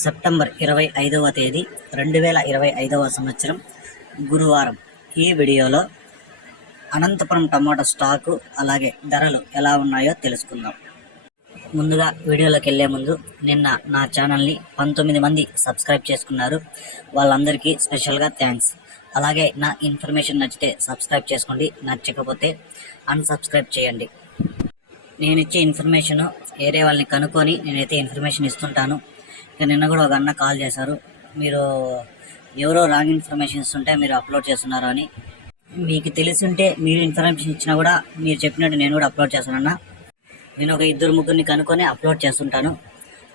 September 25వ తేదీ 2025వ సంవత్సరం గురువారం. ఈ వీడియోలో అనంతపురం టమాటా స్టాకు అలాగే ధరలు ఎలా ఉన్నాయో తెలుసుకుందాం. ముందుగా వీడియోలోకి వెళ్ళే ముందు నిన్న నా ఛానల్ని 19 మంది సబ్స్క్రైబ్ చేసుకున్నారు. వాళ్ళందరికీ స్పెషల్గా థ్యాంక్స్. అలాగే నా ఇన్ఫర్మేషన్ నచ్చితే సబ్స్క్రైబ్ చేసుకోండి, నచ్చకపోతే అన్సబ్స్క్రైబ్ చేయండి. నేను ఇచ్చే ఇన్ఫర్మేషన్ వేరే వాళ్ళని కనుక్కొని నేనైతే ఇన్ఫర్మేషన్ ఇస్తుంటాను. ఇక నిన్న కూడా ఒక అన్న కాల్ చేశారు, మీరు ఎవరో రాంగ్ ఇన్ఫర్మేషన్ ఇస్తుంటే మీరు అప్లోడ్ చేస్తున్నారు అని. మీకు తెలిసి ఉంటే మీరు ఇన్ఫర్మేషన్ ఇచ్చినా కూడా మీరు చెప్పినట్టు నేను కూడా అప్లోడ్ చేస్తానన్నా. నేను ఒక 2-3 కనుక్కొని అప్లోడ్ చేస్తుంటాను.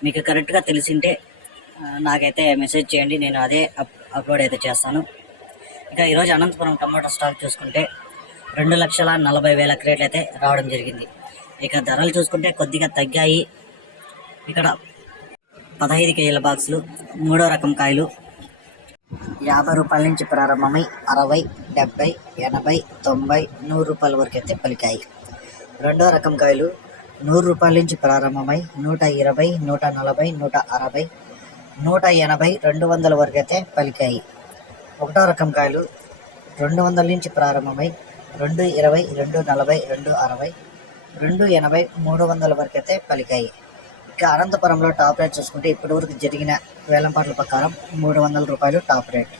మీకు కరెక్ట్గా తెలిసింటే నాకైతే మెసేజ్ చేయండి, నేను అదే అప్లోడ్ అయితే చేస్తాను. ఇక ఈరోజు అనంతపురం టమాటా స్టాక్ చూసుకుంటే 2,40,000 క్రేట్లు అయితే రావడం జరిగింది. ఇక ధరలు చూసుకుంటే కొద్దిగా తగ్గాయి. ఇక్కడ 15 కేజీల బాక్సులు, 3వ రకం కాయలు 50 రూపాయల నుంచి ప్రారంభమై 60, 70, 80, 90, 100 రూపాయల వరకు అయితే పలికాయి. 2వ రకం కాయలు 100 రూపాయల నుంచి ప్రారంభమై 120, 140, 160, 180, 200 వరకు అయితే పలికాయి. 1వ రకం కాయలు 200 నుంచి ప్రారంభమై 220, 240, 260, 280, 300 వరకు అయితే పలికాయి. ఇక అనంతపురంలో టాప్ రేట్ చూసుకుంటే ఇప్పటి వరకు జరిగిన వేలంపాట్ల ప్రకారం 300 రూపాయలు టాప్ రేట్.